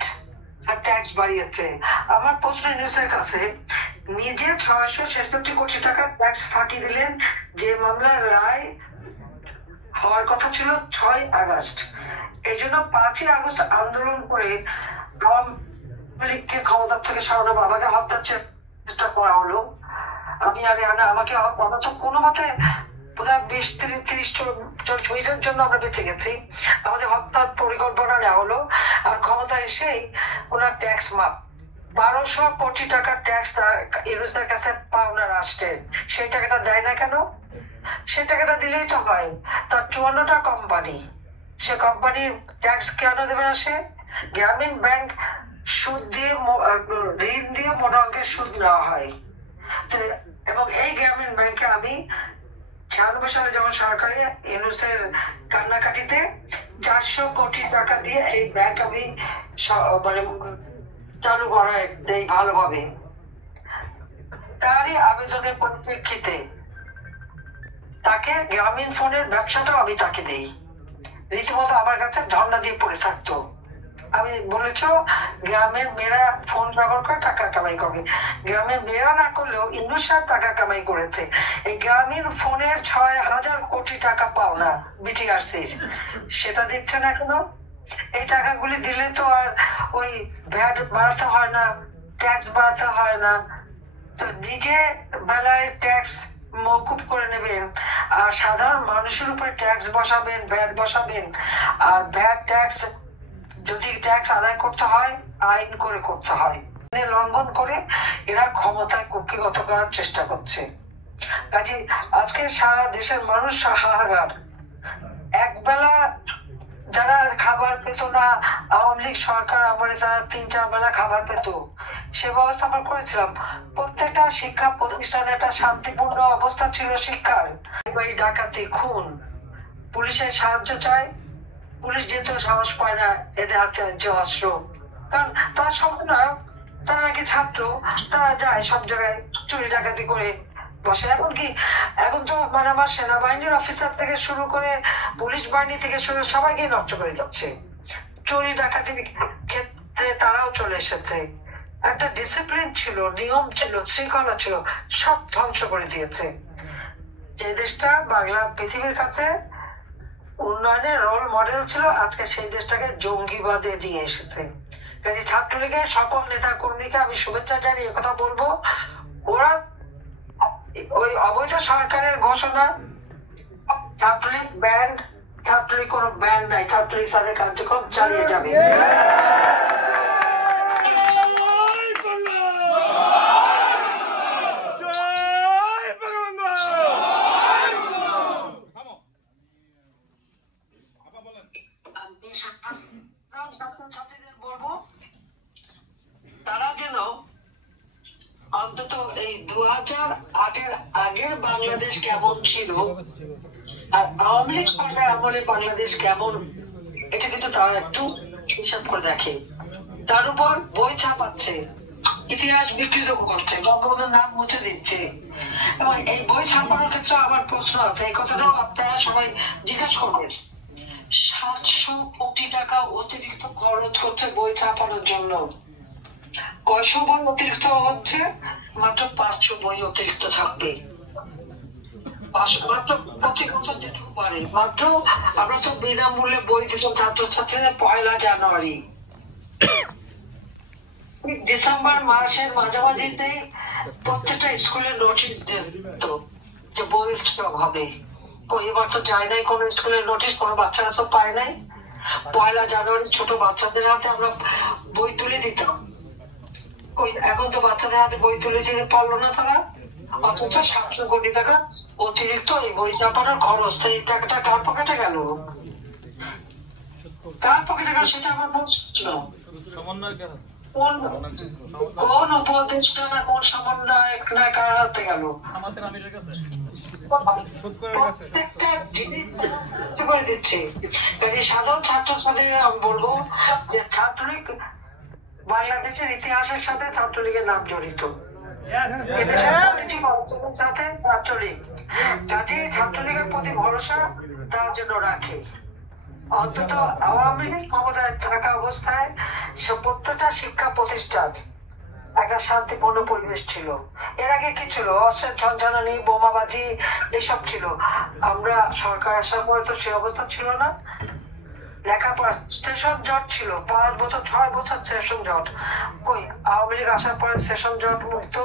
আর ট্যাক্স বাড়িয়েছে। আমার প্রশ্ন নিউজের কাছে, নিজে 666 কোটি টাকার ট্যাক্স ফাঁকি দিলেন, যে মামলার রায় হওয়ার কথা ছিল 6 আগস্ট। এই জন্য 5 আগস্ট আন্দোলন করে আওয়ামী লীগকে ক্ষমতার থেকে সরানো, বাবাকে হত্যার চেষ্টা করা হলো। আমাকে তো কোনো মতে বোধহয় 20-30-40 মিনিটের জন্য আমরা বেঁচে গেছি, আমাদের হত্যার পরিকল্পনা নেওয়া হলো। আর ক্ষমতা এসেই ওনার ট্যাক্স মাপ, 1200 কোটি টাকার ট্যাক্স ইউনূসের কাছে পাওনা রাষ্ট্রের, সেই টাকাটা দেয় না কেন? সেই টাকাটা দিলেই তো হয়। তার 54টা কোম্পানি, সে কোম্পানির ট্যাক্স কেন দেবে না সে? গ্রামীণ ব্যাংক সুদ দিয়ে, ঋণ দিয়ে মোটা অঙ্কের সুদ নেওয়া হয়। এবং এই গ্রামীণ ব্যাংকে আমি 96 সালে যখন সরকারি ইউনূসের কান্নাকাটিতে 400 কোটি টাকা দিয়ে এই ব্যাংক আমি মানে চালু করাই দেই ভালোভাবে। তারই আবেদনের পরিপ্রেক্ষিতে তাকে গ্রামীণ ফোনের ব্যবসাটাও আমি তাকে দেই, রীতিমতো আমার কাছে ধর্ণা দিয়ে পড়ে থাকতো। আমি বলেছ গ্রামের মেয়েরা ফোন ব্যবহার করে টাকা কামাই করবে, গ্রামের মেয়েরা না করলেও ইন্দু সাহেব টাকা কামাই করেছে। এই গ্রামীণ ফোনের 6,000 কোটি টাকা পাওনা বিটিআরসি, সেটা দিচ্ছে না কেন? এই টাকাগুলি দিলে তো আর ওই ভ্যাট বাড়াতে হয় না, ট্যাক্স বাড়াতে হয় না। তো নিজে বেলায় ট্যাক্স মওকুফ করে নেবেন আর সাধারণ মানুষের উপরে ট্যাক্স বসাবেন, ভ্যাট বসাবেন। আর ভ্যাট ট্যাক্স যদি ট্যাক্স আদায় করতে হয় আইন করে করতে হয়, লঙ্ঘন করে এরা ক্ষমতায় কুক্ষিগত করার চেষ্টা করছে। কাজে আজকে সারা দেশের মানুষ হাহাকার। একবেলা যারা খাবার পেত না, আওয়ামী লীগ সরকার আমলে তারা 3-4 বেলা খাবার পেত, সে ব্যবস্থা আমরা করেছিলাম। প্রত্যেকটা শিক্ষা প্রতিষ্ঠানে একটা শান্তিপূর্ণ অবস্থা ছিল শিক্ষার। ডাকাতি, খুন, পুলিশের সাহায্য চায়, পুলিশ যেতেও সাহস পায় না এদের হাতে অস্ত্র, কারণ তারা সম্পূর্ণ তারা নাকি ছাত্র, তারা যায় সব জায়গায় চুরি ডাকাতি করে বসে। এমনকি এখন তো মানে আমার সেনাবাহিনীর অফিসার থেকে শুরু করে পুলিশ বাহিনী থেকে শুরু সবাইকে নষ্ট করে যাচ্ছে। চুরি ডাকাতির ক্ষেত্রে তারাও চলে এসেছে। একটা ডিসিপ্লিন ছিল, নিয়ম ছিল, শৃঙ্খলা ছিল, সব ধ্বংস করে দিয়েছে। যে দেশটা বাংলা পৃথিবীর কাছে উন্নয়নের রোল মডেল ছিল, আজকে সেই দেশটাকে জঙ্গিবাদে নিয়ে এসেছে। কাজে ছাত্রলীগের সকল নেতা কর্মীকে আমি শুভেচ্ছা জানিয়ে কথা বলবো, ওরা ওই অবৈধ সরকারের ঘোষণা ছাত্রলীগ ব্যান্ড, ছাত্রলীগ কোনো ব্যান্ড নাই, ছাত্রলীগ তাদের কার্যক্রম চালিয়ে যাবে। ছাত্রছাত্রীদের বলবো তারা যেন অন্তত এই 2008-এর আগের বাংলাদেশ কেমন ছিল আর আওয়ামী লীগ সরকার আমলে বাংলাদেশ কেমন, এটা কিন্তু তারা একটু হিসাব করে দেখে। তার উপর বই ছাপাচ্ছে, ইতিহাস বিকৃত করছে, বঙ্গবন্ধুর নাম মুছে দিচ্ছে। এবং এই বই ছাপানোর ক্ষেত্রে আমার প্রশ্ন আছে, এই কথাটাও আপনারা সবাই জিজ্ঞাসা করবেন। 700 কোটি টাকা অতিরিক্ত খরচ করছে বই ছাপানোর জন্য। কয়শো বই অতিরিক্ত হচ্ছে? মাত্র 500 বই অতিরিক্ত ছাপবে, মাত্র প্রতি বছর যেটুকু পারে। মাত্র আমরা তো বিনামূল্যে বই দিতাম ছাত্রছাত্রীদের 1 জানুয়ারি। ডিসেম্বর মাসের মাঝামাঝিতে প্রত্যেকটা স্কুলে নোটিশ দিত যে বই উৎসব হবে। এবার তো যায় নাই কোনো স্কুলের নোটিশ, কোনো বাচ্চারা তো পায় নাই। 1 জানুয়ারি ছোট বাচ্চাদের হাতে আমরা বই তুলে দিতাম, এখন তো বাচ্চাদের হাতে বই তুলে দিতে পারলো না তারা। অথচ 700 কোটি টাকা অতিরিক্ত এই বই চাপানোর খরচ, এই টাকাটা কার পকেটে গেল? কার পকেটে গেল সেটা আমার প্রশ্ন। কোন উপদেষ্টা না কোন সমন্বয়ক না কার হাতে গেল? সাধারণ ছাত্রছাত্রীরা আমি বলবো যে ছাত্রলীগ বাংলাদেশের ইতিহাসের সাথে ছাত্রলীগের নাম জড়িত, এদেশের প্রতিটি অঞ্চলের সাথে ছাত্রলীগ। কাজে ছাত্রলীগের প্রতি ভরসা তার জন্য রাখে। অন্তত আওয়ামী লীগ ক্ষমতায় থাকা অবস্থায় প্রত্যেকটা শিক্ষা প্রতিষ্ঠান একটা শান্তিপূর্ণ পরিবেশ ছিল। এর আগে কি ছিল? অস্ত্রের ঝনঝনানি, বোমাবাজি এসব ছিল। আমরা সরকার আসার পরে তো সে অবস্থা ছিল না। লেখাপড়া সেশন জট ছিল, 5 বছর 6 বছর সেশন জট। কই আওয়ামী লীগ আসার পরে সেশন জট মুক্ত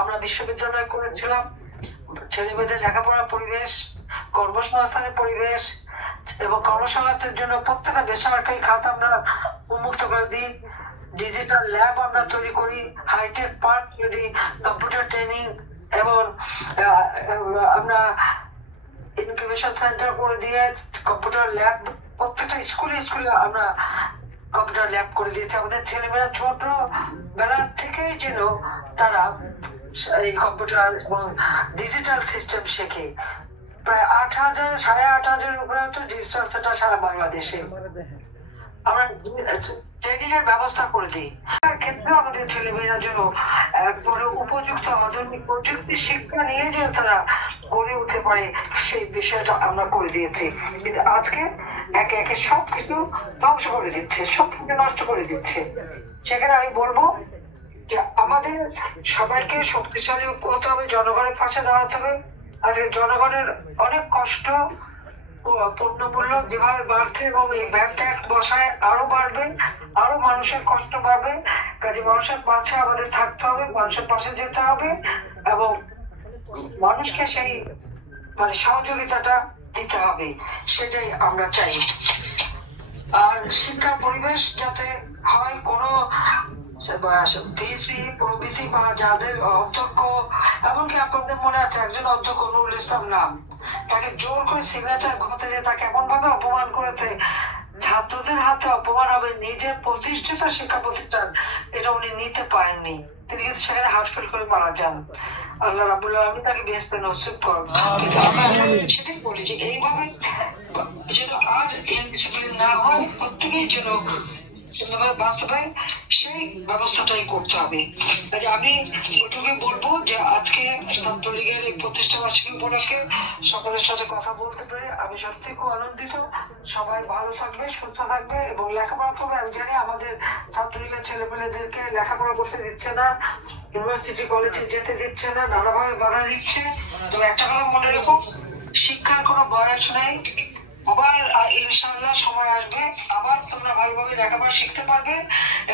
আমরা বিশ্ববিদ্যালয় করেছিলাম। ছেলেমেয়েদের লেখাপড়ার পরিবেশ, কর্মসংস্থানের পরিবেশ এবং কর্মসংস্থানের জন্য প্রত্যেকটা বেসরকারি খাত আমরা উন্মুক্ত করে দিই। ডিজিটাল ল্যাব আমরা তৈরি করি, হাইটেক পার্ক করে দিই, কম্পিউটার ট্রেনিং এবং আমরা ইনকিউবেশন সেন্টার করে দিয়ে কম্পিউটার ল্যাব প্রত্যেকটা স্কুলে স্কুলে আমরা কম্পিউটার ল্যাব করে দিয়েছি। আমাদের ছেলেমেয়েরা ছোট বেলা থেকেই যেন তারা এই কম্পিউটার এবং ডিজিটাল সিস্টেম শেখে। প্রায় 8,000 8,500 উপরে তো ডিজিটাল সেন্টার সারা বাংলাদেশে আমরা ট্রেনিং এর ব্যবস্থা করে দিই। ক্ষেত্রে আমাদের ছেলেমেয়েরা যেন একবারে উপযুক্ত আধুনিক প্রযুক্তি শিক্ষা নিয়ে যেন তারা গড়ে উঠতে পারে সেই বিষয়টা আমরা করে দিয়েছি। কিন্তু আজকে একে একে সবকিছু ধ্বংস করে দিচ্ছে, সবকিছু নষ্ট করে দিচ্ছে। সেখানে আমি বলবো যে আমাদের সবাইকে শক্তিশালী হতে হবে, জনগণের পাশে দাঁড়াতে হবে। আজকে জনগণের অনেক কষ্ট, পণ্যমূল্য যেভাবে বাড়ছে এবং এই ভ্যাট ট্যাক্স বসায় আরো বাড়বে, আরো মানুষের কষ্ট বাড়বে। কাজে মানুষের পাশে আমাদের থাকতে হবে, মানুষের পাশে যেতে হবে এবং মানুষকে সেই সহযোগিতাটা দিতে হবে, সেটাই আমরা চাই। আর শিক্ষা পরিবেশ যাতে হয় কোনো ভিসি প্রভিসি বা যাদের অধ্যক্ষ, এমনকি আপনাদের মনে আছে একজন অধ্যক্ষ নুরুল ইসলাম নাম, তাকে জোর করে সিগনেচার ঘটাতে যে তাকে এমন ভাবে অপমান করেছে, ছাত্রদের হাতে অপমান হবে, নিজের প্রতিষ্ঠিত শিক্ষা প্রতিষ্ঠান এটা উনি নিতে পারেননি, তিনি কিন্তু সেখানে হার্টফেল করে মারা যান। আল্লাহ রাব্বুল আলামিন তাকে বেহেশতে নসিব করুন। কিন্তু আমরা সেটাই বলি যে এইভাবে যেন আর ইনডিসিপ্লিন না হয়, প্রত্যেকেই যেন সেভাবে বাঁচতে পারে, সেই ব্যবস্থাটাই করতে হবে। কাজে আমি ওইটুকুই বলবো যে আজকে ছাত্রলীগের এই প্রতিষ্ঠা বার্ষিকী উপলক্ষে সকলের সাথে কথা বলতে পেরে আমি সত্যি খুব আনন্দিত। সবাই ভালো থাকবে, সুস্থ থাকবে এবং লেখাপড়া করবে। আমি জানি আমাদের ছাত্রলীগের ছেলেপেলেদেরকে লেখাপড়া করতে দিচ্ছে না, ইউনিভার্সিটি কলেজে যেতে দিচ্ছে না, নানাভাবে বাধা দিচ্ছে। তবে একটা কথা মনে রেখো, শিক্ষার কোনো বয়স নেই। আবার ইনশাআল্লাহ সময় আসবে, আবার তোমরা ভালোভাবে লেখাপড়া শিখতে পারবে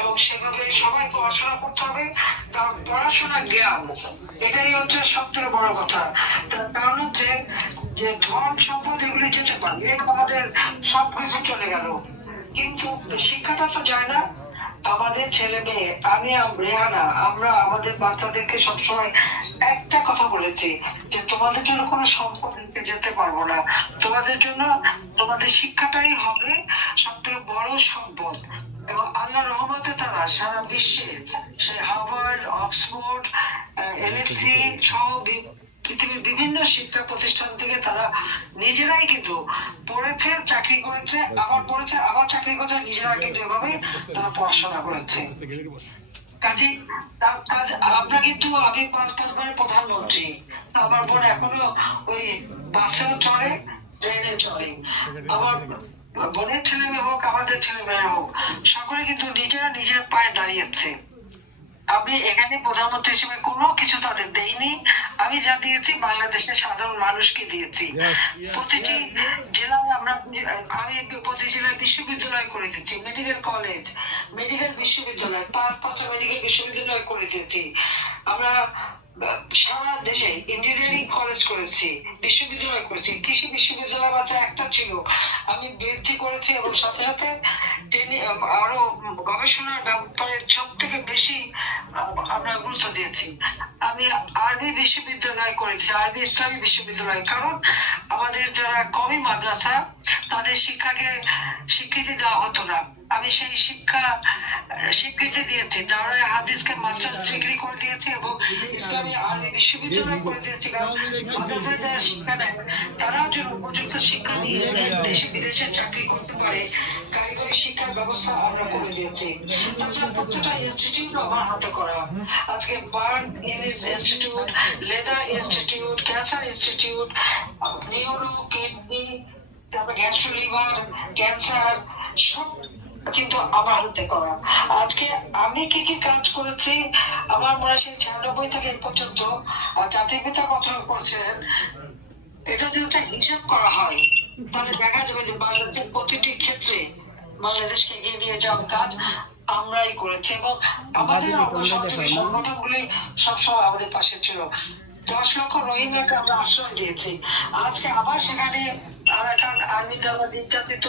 এবং সেভাবে সবাই পড়াশোনা করতে হবে। কারণ পড়াশোনা জ্ঞান, এটাই হচ্ছে সব থেকে বড় কথা। তার কারণ হচ্ছে যে ধন সম্পদ এগুলি যেতে পারে, আমাদের সবকিছু চলে গেল, কিন্তু শিক্ষাটা তো যায় না। আমাদের ছেলে মেয়ে, আমি রেহানা, আমরা আমাদের বাচ্চাদেরকে সবসময় একটা কথা বলেছি যে তোমাদের জন্য কোনো সম্পদ নিতে যেতে পারবো না, তোমাদের জন্য তোমাদের শিক্ষাটাই হবে সব থেকে বড় সম্পদ। এবং আল্লাহ রহমতে তারা সারা বিশ্বে সেই হার্ভার্ড, অক্সফোর্ড, এলএসসি সহ পৃথিবীর বিভিন্ন শিক্ষা প্রতিষ্ঠান থেকে তারা নিজেরাই কিন্তু পড়েছে, চাকরি করেছে, আবার পড়েছে, আবার চাকরি করেছে, নিজেরা কিন্তু এভাবে তারা পড়াশোনা করেছে। কাজে আমরা কিন্তু, আমি 5 বারের প্রধানমন্ত্রী, আমার বোন এখনো ওই বাসেও চড়ে, ট্রেনে চড়ে। আমার বোনের ছেলে মেয়ে হোক, আমাদের ছেলে মেয়ে হোক, সকলে কিন্তু নিজেরা নিজের পায়ে দাঁড়িয়েছে। আমি এখানে প্রধানমন্ত্রী হিসেবে কোনো কিছু তাদের দেইনি, আমি যা দিয়েছি বাংলাদেশের সাধারণ মানুষকে দিয়েছি। প্রতিটি জেলায় আমি প্রতি জেলায় বিশ্ববিদ্যালয় করে দিচ্ছি, মেডিকেল কলেজ, মেডিকেল বিশ্ববিদ্যালয়, 5টা মেডিকেল বিশ্ববিদ্যালয় করে দিয়েছি। আমরা সারা দেশে ইঞ্জিনিয়ারিং কলেজ করেছি, বিশ্ববিদ্যালয় করেছি, কৃষি বিশ্ববিদ্যালয় মাত্র একটা ছিল, আমি বৃদ্ধি করেছি এবং সাথে সাথে আরো গবেষণার ব্যাপারে সব থেকে বেশি আমরা গুরুত্ব দিয়েছি। আমি আরবি বিশ্ববিদ্যালয় করেছি, আরবি ইসলামী বিশ্ববিদ্যালয়, কারণ আমাদের যারা কওমি মাদ্রাসা তাদের শিক্ষাকে স্বীকৃতি দেওয়া হতো না, আমি সেই স্বীকৃতি দিয়েছি, দাওরায়ে হাদিসকে মাস্টার ডিগ্রি করে দিয়েছি এবং ইসলামী আরবি বিশ্ববিদ্যালয় করে দিয়েছি। কারণ মাদ্রাসায় যারা শিক্ষা নেয় তারাও যেন উপযুক্ত শিক্ষা নিয়ে দেশে বিদেশে চাকরি করতে পারে, কারিগরি শিক্ষার ব্যবস্থা আমরা করে দিয়েছি। তাছাড়া প্রত্যেকটা ইনস্টিটিউট আমার হাতে করা। আজকে burn institute, leather institute, cancer institute, neuro, kidney, তারপর গ্যাস্ট্রো লিভার, ক্যান্সার, সব কিন্তু আমার হাতে করা। আজকে আমি কি কি কাজ করেছি আমার মনে হয় 96 থেকে এই পর্যন্ত জাতির পিতা গঠন করছেন, এটা যদি একটা হিসাব করা হয় তাহলে দেখা যাবে যে বাংলাদেশের প্রতিটি ক্ষেত্রে বাংলাদেশকে এগিয়ে নিয়ে যাওয়ার কাজ আমরাই করেছি এবং আমাদের সহযোগী সংগঠনগুলি সবসময় আমাদের পাশে ছিল। 10 লক্ষ রোহিঙ্গাকে আমরা আশ্রয় দিয়েছি। আজকে আবার সেখানে আরাকান আর্মি দ্বারা নির্যাতিত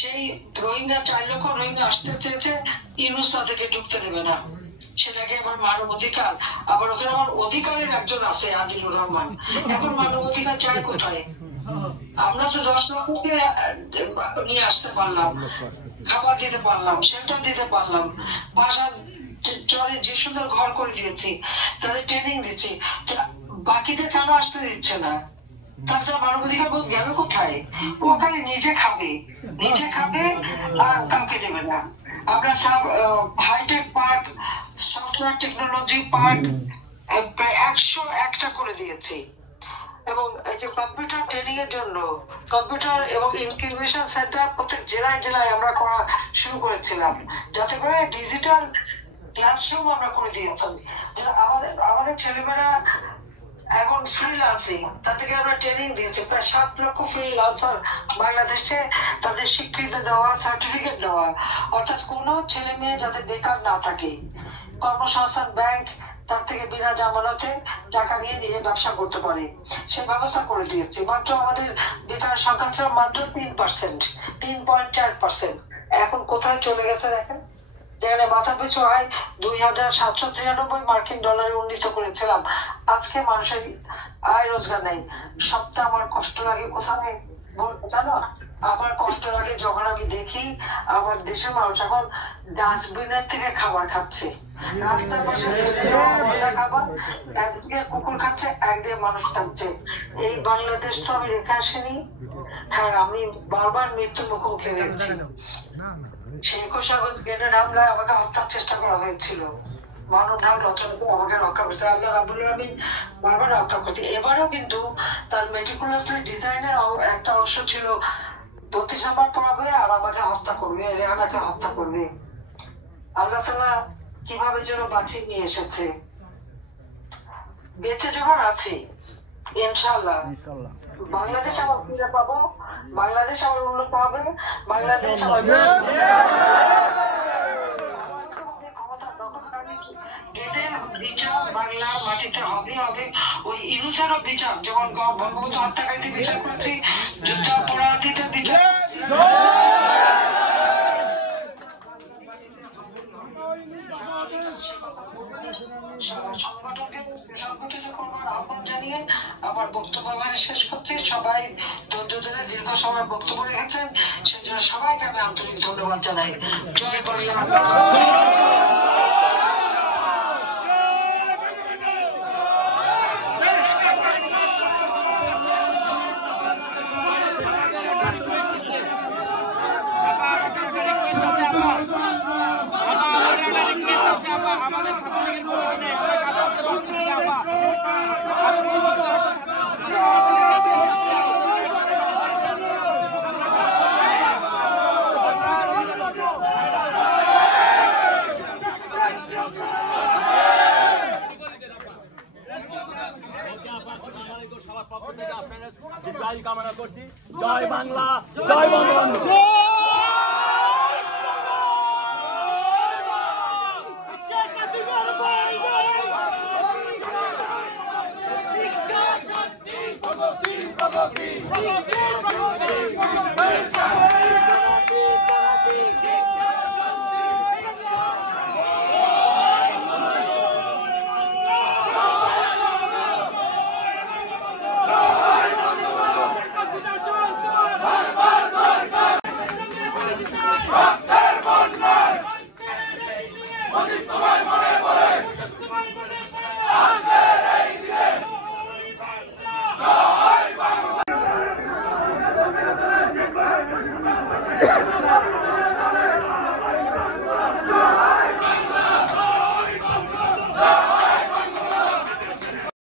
সেই রোহিঙ্গা, 4 লক্ষ রোহিঙ্গা আসতে চেয়েছে, ইউনুস তাদেরকে ঢুকতে দেবে না, সেটাকে আমার মানব অধিকার। আবার ওখানে আমার অধিকারের একজন আছে, আজিজুর রহমান, এখন মানব অধিকার চায় কোথায়? আমরা তো 10 লক্ষকে নিয়ে আসতে পারলাম, খাবার দিতে পারলাম, শেল্টার দিতে পারলাম, বাসা চরে যে সুন্দর ঘর করে দিয়েছি, তাদের ট্রেনিং দিচ্ছি, বাকিদের কেন আসতে দিচ্ছে না? তাছাড়া মানবাধিকার বোধ গেল কোথায়? ও খালি নিজে খাবে আর কাউকে দেবে না। আমরা সব hitech park, software technology park প্রায় 101টা করে দিয়েছি এবং এই যে কম্পিউটার ট্রেনিং এর জন্য কম্পিউটার এবং ইনকিউবেশন সেন্টার প্রত্যেক জেলায় জেলায় আমরা করা শুরু করেছিলাম, যাতে করে ডিজিটাল ক্লাসরুম আমরা করে দিয়েছি। যেটা আমাদের ছেলেমেয়েরা এখন ফ্রিল্যান্সিং, তা থেকে আমরা ট্রেনিং দিয়েছি। প্রায় 7 লক্ষ ফ্রিল্যান্সার বাংলাদেশে তাদের স্বীকৃতি দেওয়া, সার্টিফিকেট দেওয়া, অর্থাৎ কোনো ছেলে মেয়ে যাতে বেকার না থাকে। কর্মসংস্থান ব্যাংক তার থেকে বিনা জামানতে টাকা নিয়ে নিয়ে ব্যবসা করতে পারে, সে ব্যবস্থা করে দিয়েছে। মাত্র আমাদের বেকার সংখ্যা ছিল মাত্র 3%, 3.4%। এখন কোথায় চলে গেছে দেখেন, যেখানে মাথা পিছু আয় 2,793 মার্কিন ডলারে উন্নীত করেছিলাম, আজকে মানুষের আয় রোজগার নেই। সপ্তাহে আমার কষ্ট লাগে কোথায় জানো? আমার কষ্ট লাগে যখন আমি দেখি আমার দেশের মানুষ এখন ডাস্টবিনের থেকে খাবার খাচ্ছে, রাস্তার পাশে খাবার, একদিকে কুকুর খাচ্ছে, একদিকে মানুষ খাচ্ছে। এই বাংলাদেশ তো আমি রেখে আসিনি। হ্যাঁ, আমি বারবার মৃত্যুর মুখোমুখি হয়েছি। সেই কোষাগত জ্ঞানের হামলায় আমাকে হত্যার চেষ্টা করা হয়েছিল। মানব ঢাল রচনা করে আমাকে রক্ষা করছে আল্লাহ রাব্বুল আলামিন, বারবার রক্ষা করছে। এবারেও কিন্তু তার মেটিকুলাসলি ডিজাইনের একটা অংশ ছিল 32 নাম্বার পড়াবে আর আমাকে হত্যা করবে, রেহানাকে হত্যা করবে। আল্লাহ তাআলা কিভাবে যেন বাঁচিয়ে নিয়ে এসেছে। বেঁচে যখন আছি ইনশাআল্লাহ বাংলাদেশ আবার ফিরে পাবো, বাংলাদেশ আবার উন্নত হবে, বাংলাদেশ আবার এদের বিচার বাংলার মাটিতে হবে হবে। ওই ইনুসারও বিচার, যেমন বঙ্গবন্ধু হত্যাকারীদের বিচার করেছি, যুদ্ধাপরাধীদের বিচার সংগঠনকে সংগঠিত করবার আহ্বান জানিয়ে আমার বক্তব্য শেষ করছি। সবাই ধৈর্য ধরে দীর্ঘ সময় বক্তব্য রেখেছেন, সেই জন্য সবাইকে আমি আন্তরিক ধন্যবাদ জানাই। জয় বাংলা। কামনা করছি। জয় বাংলা, জয় বঙ্গবন্ধু। শিক্ষা শান্তি